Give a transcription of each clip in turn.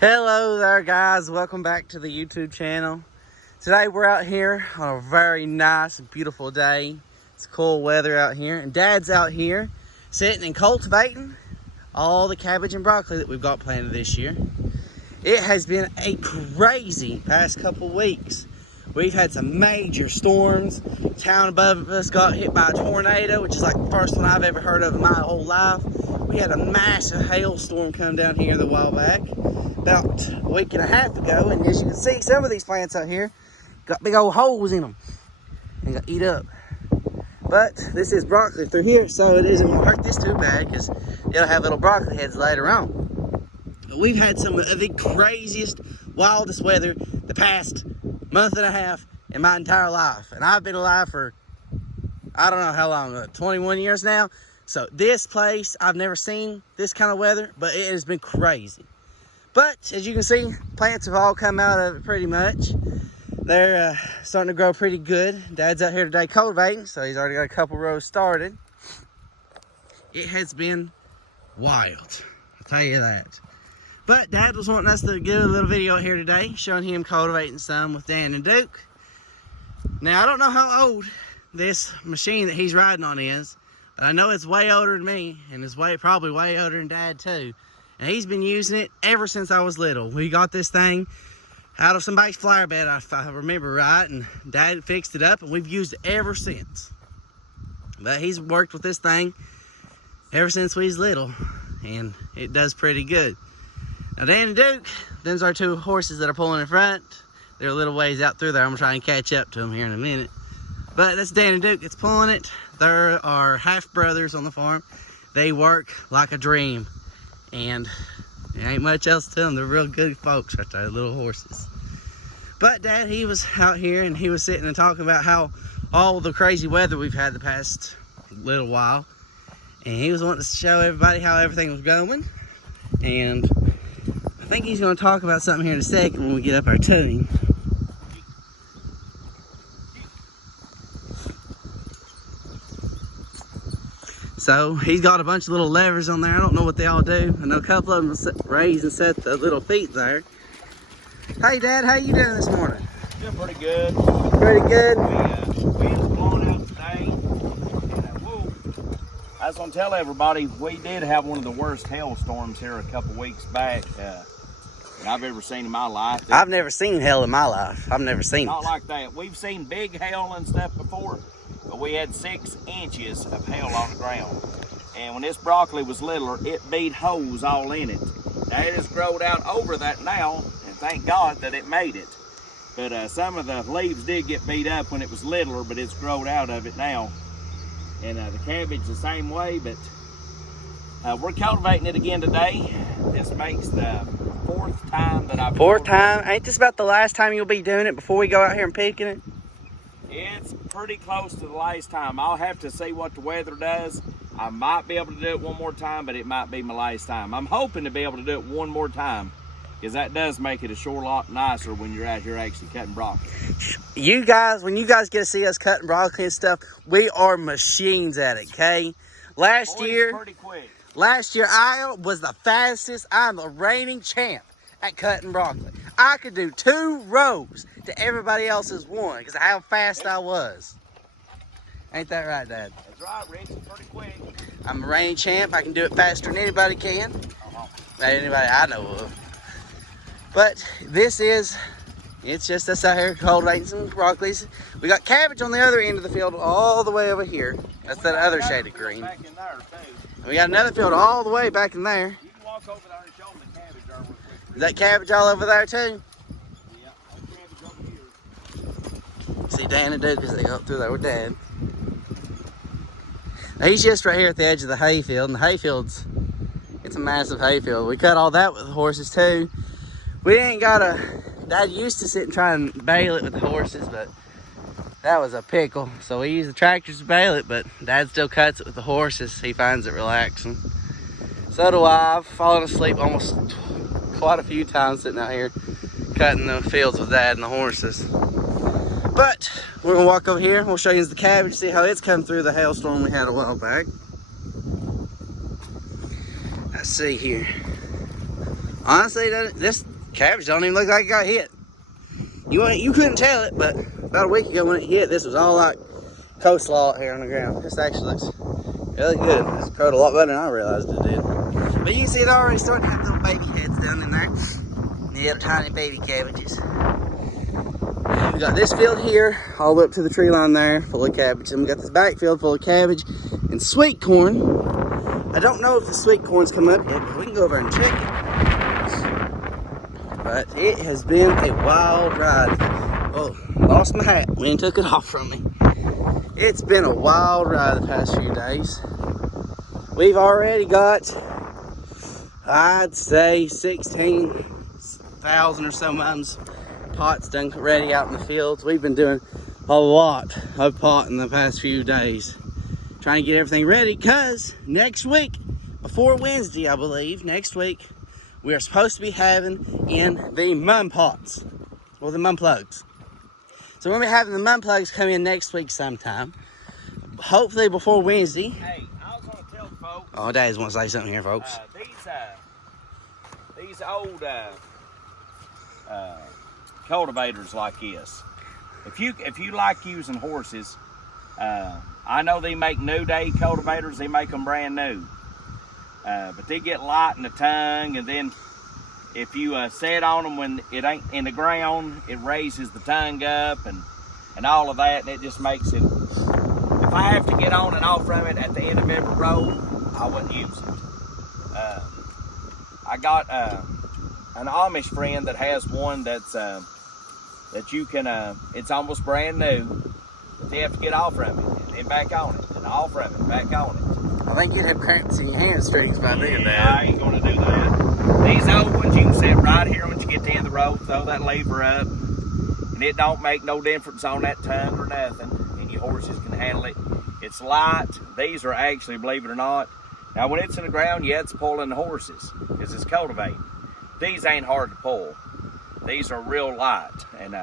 Hello there guys, welcome back to the YouTube channel. Today we're out here on a very nice and beautiful day. It's cool weather out here and Dad's out here sitting and cultivating all the cabbage and broccoli that we've got planted this year. It has been a crazy past couple weeks. We've had some major storms. Town above us got hit by a tornado, which is like the first one I've ever heard of in my whole life. We had a massive hailstorm come down here a while back, about a week and a half ago, and as you can see, some of these plants out here got big old holes in them and got eat up. But this is broccoli through here, so it isn't going to hurt this too bad because it'll have little broccoli heads later on. But we've had some of the craziest, wildest weather the past month and a half in my entire life, and I've been alive for I don't know how long, 21 years now. So this place, I've never seen this kind of weather, but it has been crazy. But as you can see, plants have all come out of it pretty much. They're starting to grow pretty good. Dad's out here today cultivating, so he's already got a couple rows started. It has been wild, I'll tell you that. But Dad was wanting us to do a little video here today, showing him cultivating some with Dan and Duke. Now, I don't know how old this machine that he's riding on is, but I know it's way older than me, and it's probably way older than Dad too. And he's been using it ever since I was little. We got this thing out of somebody's flower bed, if I remember right, and Dad fixed it up, and we've used it ever since. But he's worked with this thing ever since we was little, and it does pretty good. Now Dan and Duke, them's our two horses that are pulling in front. They're a little ways out through there. I'm gonna try and catch up to them here in a minute. But that's Dan and Duke that's pulling it. There are half brothers on the farm. They work like a dream, and there ain't much else to them. They're real good folks right there, little horses. But Dad, he was out here and he was sitting and talking about how all the crazy weather we've had the past little while, and he was wanting to show everybody how everything was going. And I think he's going to talk about something here in a second when we get up our to him. So he's got a bunch of little levers on there. I don't know what they all do. I know a couple of them raise and set the little feet there. Hey Dad, how you doing this morning? Doing pretty good. Pretty good. Wind's blowing out today. And, I was going to tell everybody, we did have one of the worst hailstorms here a couple weeks back that I've ever seen in my life. I've never seen hail in my life. I've never seen it. Not like that. We've seen big hail and stuff before, but we had 6 inches of hail on the ground. And when this broccoli was littler, it beat holes all in it. Now it has grown out over that now, and thank God that it made it. But some of the leaves did get beat up when it was littler, but it's grown out of it now. And the cabbage the same way, but we're cultivating it again today. This makes the 4th time that I've... 4th time? Ain't this about the last time you'll be doing it before we go out here and picking it? It's pretty close to the last time. I'll have to see what the weather does. I might be able to do it one more time, but it might be my last time. I'm hoping to be able to do it one more time, because that does make it a sure lot nicer when you're out here actually cutting broccoli. You guys, when you guys get to see us cutting broccoli and stuff, we are machines at it, okay? Last year I was the fastest. I'm the reigning champ at cutting broccoli. I could do 2 rows to everybody else's 1 because of how fast I was. Ain't that right, Dad? That's right, Rich. Pretty quick. I'm the reigning champ. I can do it faster than anybody can. Anybody I know of. But this is, it's just us out here cultivating some broccolis. We got cabbage on the other end of the field all the way over here. That's that other shade of green. Back in there, too. And we got another field all the way back in there. You can walk over there and show them the cabbage there real quick. Is that cabbage all over there too? Yeah, that's cabbage over here. See Dan and Duke as they go up through there with Dad. Now he's just right here at the edge of the hayfield, and the hayfield's, it's a massive hayfield. We cut all that with the horses too. We ain't got Dad used to sit and try and bale it with the horses, but that was a pickle. So we use the tractors to bale it, but Dad still cuts it with the horses. He finds it relaxing. So do I. I've fallen asleep almost quite a few times sitting out here cutting the fields with Dad and the horses. But we're gonna walk over here. We'll show you the cabbage, see how it's come through the hailstorm we had a while back. Let's see here. Honestly, this cabbage don't even look like it got hit. You couldn't tell it, but about a week ago when it hit, this was all like coleslaw out here on the ground. This actually looks really good. It's growed a lot better than I realized it did. But you can see they're already starting to have little baby heads down in there. Yeah, tiny baby cabbages. We got this field here, all the way up to the tree line there, full of cabbage. And we got this back field full of cabbage and sweet corn. I don't know if the sweet corn's come up yet, but we can go over and check it. But it has been a wild ride. Oh, lost my hat. Wind took it off from me. It's been a wild ride the past few days. We've already got, I'd say, 16,000 or so mums pots done ready out in the fields. We've been doing a lot of potting the past few days, trying to get everything ready, because next week, before Wednesday, I believe, next week, we are supposed to be having in the mum pots, or the mum plugs. So we'll be having the mum plugs come in next week sometime, hopefully before Wednesday. Hey, I was going to tell folks. Oh, Dad's want to say something here, folks. These old cultivators like this, if you like using horses, I know they make new day cultivators. They make them brand new, but they get light in the tongue, and then if you set on them when it ain't in the ground, it raises the tongue up and all of that, and it just makes it. If I have to get on and off from it at the end of every row, I wouldn't use it. I got an Amish friend that has one that's that you can. It's almost brand new. But they have to get off from it and back on it, and off from it, back on it. I think you'd have cramps in your hamstrings by doing that. I ain't gonna do that. These old ones, you can sit right here when you get to the end of the road, throw that lever up, and it don't make no difference on that tongue or nothing, and your horses can handle it. It's light. These are actually, believe it or not, now when it's in the ground, yeah, it's pulling the horses, because it's cultivating. These ain't hard to pull. These are real light, and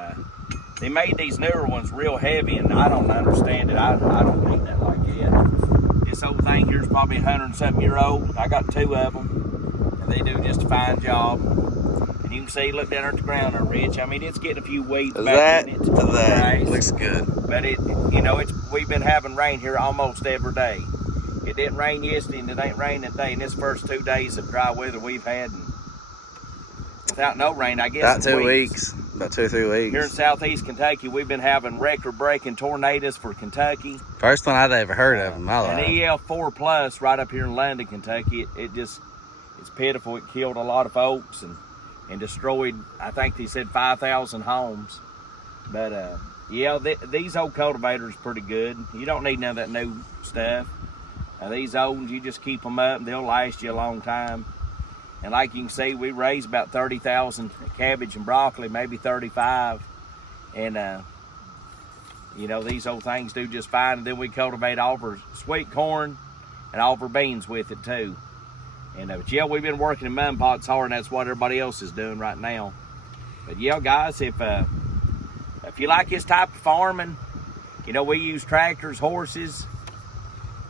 they made these newer ones real heavy, and I don't understand it. I don't need that like that. This old thing here's probably 100-something-year-old. I got 2 of them. They do just a fine job. And you can see, look down there at the ground there, Rich. I mean, it's getting a few weeds back in it. That Right. looks good. But we've been having rain here almost every day. It didn't rain yesterday, and it ain't raining today. And this first 2 days of dry weather we've had, and without no rain, I guess. About 2 weeks. About 2 or 3 weeks. Here in southeast Kentucky, we've been having record-breaking tornadoes for Kentucky. First one I'd ever heard of in my life. An EL4 plus right up here in London, Kentucky. It's pitiful. It killed a lot of folks and destroyed, I think they said 5,000 homes. But yeah, these old cultivators are pretty good. You don't need none of that new stuff. These old ones, you just keep them up and they'll last you a long time. And like you can see, we raised about 30,000 cabbage and broccoli, maybe 35. And these old things do just fine. And then we cultivate all of our sweet corn and all of our beans with it too. And but yeah, we've been working in mum pots hard, and that's what everybody else is doing right now. But yeah, guys, if you like this type of farming, we use tractors, horses,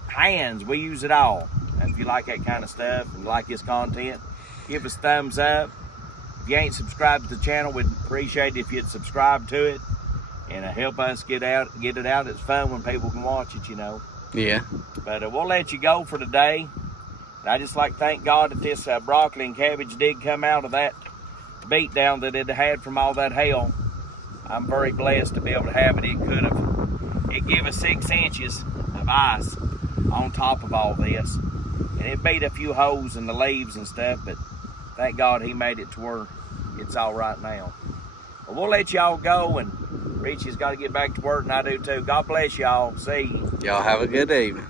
hands. We use it all. And if you like that kind of stuff and like this content, give us a thumbs up. If you ain't subscribed to the channel, we'd appreciate it if you'd subscribe to it and help us get it out. It's fun when people can watch it, Yeah. But we'll let you go for today. And I just like to thank God that this broccoli and cabbage did come out of that beat down that it had from all that hail. I'm very blessed to be able to have it. It gave us 6 inches of ice on top of all this. And it beat a few holes in the leaves and stuff, but thank God he made it to where it's all right now. But we'll let y'all go, and Richie's got to get back to work, and I do too. God bless y'all. See you. Y'all have a good evening.